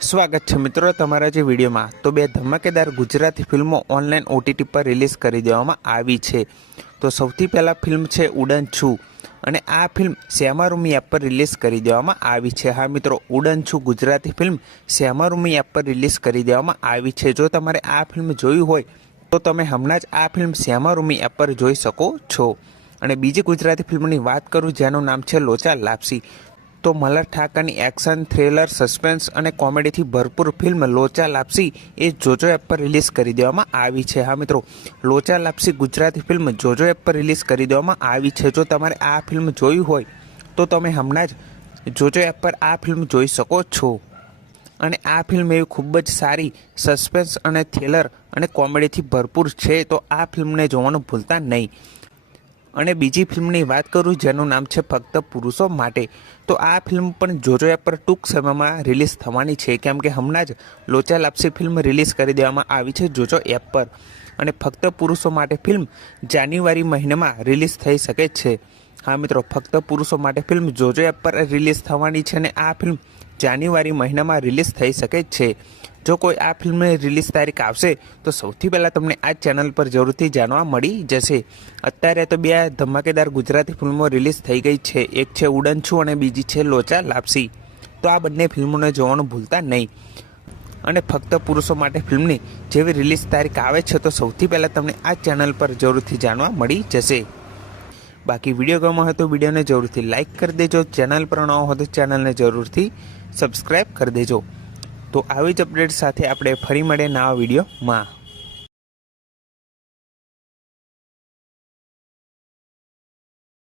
સ્વાગત છે મિત્રો તમારા જે વિડીયોમાં। તો બે ધમાકેદાર ગુજરાતી ફિલ્મો ઓનલાઈન ઓટીટી પર રિલીઝ કરી દેવામાં આવી છે। તો સૌથી પહેલા ફિલ્મ છે ઉડન છું અને આ ફિલ્મ શ્યામારૂમી એપ પર રિલીઝ કરી દેવામાં આવી છે। હા મિત્રો, ઉડન છું ગુજરાતી ફિલ્મ શ્યામારૂમી એપ પર રિલીઝ કરી દેવામાં આવી છે। જો તમારે આ ફિલ્મ જોઈ હોય તો તમે હમણાં જ આ ફિલ્મ શ્યામારૂમી એપ પર જોઈ શકો છો। અને બીજી ગુજરાતી ફિલ્મની વાત કરું જેનું નામ છે લોચા લાપસી। તો મલ્હાર ઠાકરની એક્શન, થ્રિલર, સસ્પેન્સ અને કોમેડીથી ભરપૂર ફિલ્મ લોચા લાપસી એ જોજો એપ પર રિલીઝ કરી દેવામાં આવી છે। હા મિત્રો, લોચા લાપસી ગુજરાતી ફિલ્મ જોજો એપ પર રિલીઝ કરી દેવામાં આવી છે। જો તમારે આ ફિલ્મ જોઈ હોય તો તમે હમણાં જ જોજો એપ પર આ ફિલ્મ જોઈ શકો છો। અને આ ફિલ્મ એવી ખૂબ જ સારી સસ્પેન્સ અને થ્રિલર અને કોમેડીથી ભરપૂર છે, તો આ ફિલ્મને જોવાનું ભૂલતા નહીં। અને બીજી ફિલ્મની વાત કરું જેનું નામ છે ફક્ત પુરુષો માટે। તો આ ફિલ્મ પણ જોજો એપ પર ટૂંક સમયમાં રિલીઝ થવાની છે, કેમ કે હમણાં જ લોચા લાપસી ફિલ્મ રિલીઝ કરી દેવામાં આવી છે જોજો એપ પર। અને ફક્ત પુરુષો માટે ફિલ્મ જાન્યુઆરી મહિનામાં રિલીઝ થઈ શકે છે। હા મિત્રો, ફક્ત પુરુષો માટે ફિલ્મ જોજો એપ પર રિલીઝ થવાની છે અને આ ફિલ્મ જાન્યુઆરી મહિનામાં રિલીઝ થઈ શકે છે। જો કોઈ આ ફિલ્મની રિલીઝ તારીખ આવશે તો સૌથી પહેલાં તમને આ ચેનલ પર જરૂરથી જાણવા મળી જશે। અત્યારે તો બે ધમાકેદાર ગુજરાતી ફિલ્મો રિલીઝ થઈ ગઈ છે, એક છે ઉડન છું અને બીજી છે લોચા લાપસી। તો આ બંને ફિલ્મોને જોવાનું ભૂલતા નહીં। અને ફક્ત પુરુષો માટે ફિલ્મની જેવી રિલીઝ તારીખ આવે છે તો સૌથી પહેલાં તમને આ ચેનલ પર જરૂરથી જાણવા મળી જશે। બાકી વિડીયો ગમ્યો હોય તો વિડીયોને જરૂરથી લાઇક કરી દેજો, ચેનલ પર ન હોય તો ચેનલને જરૂરથી સબસ્ક્રાઈબ કરી દેજો। તો આવી જ અપડેટ સાથે આપણે ફરી મળીએ નવા વિડીયોમાં।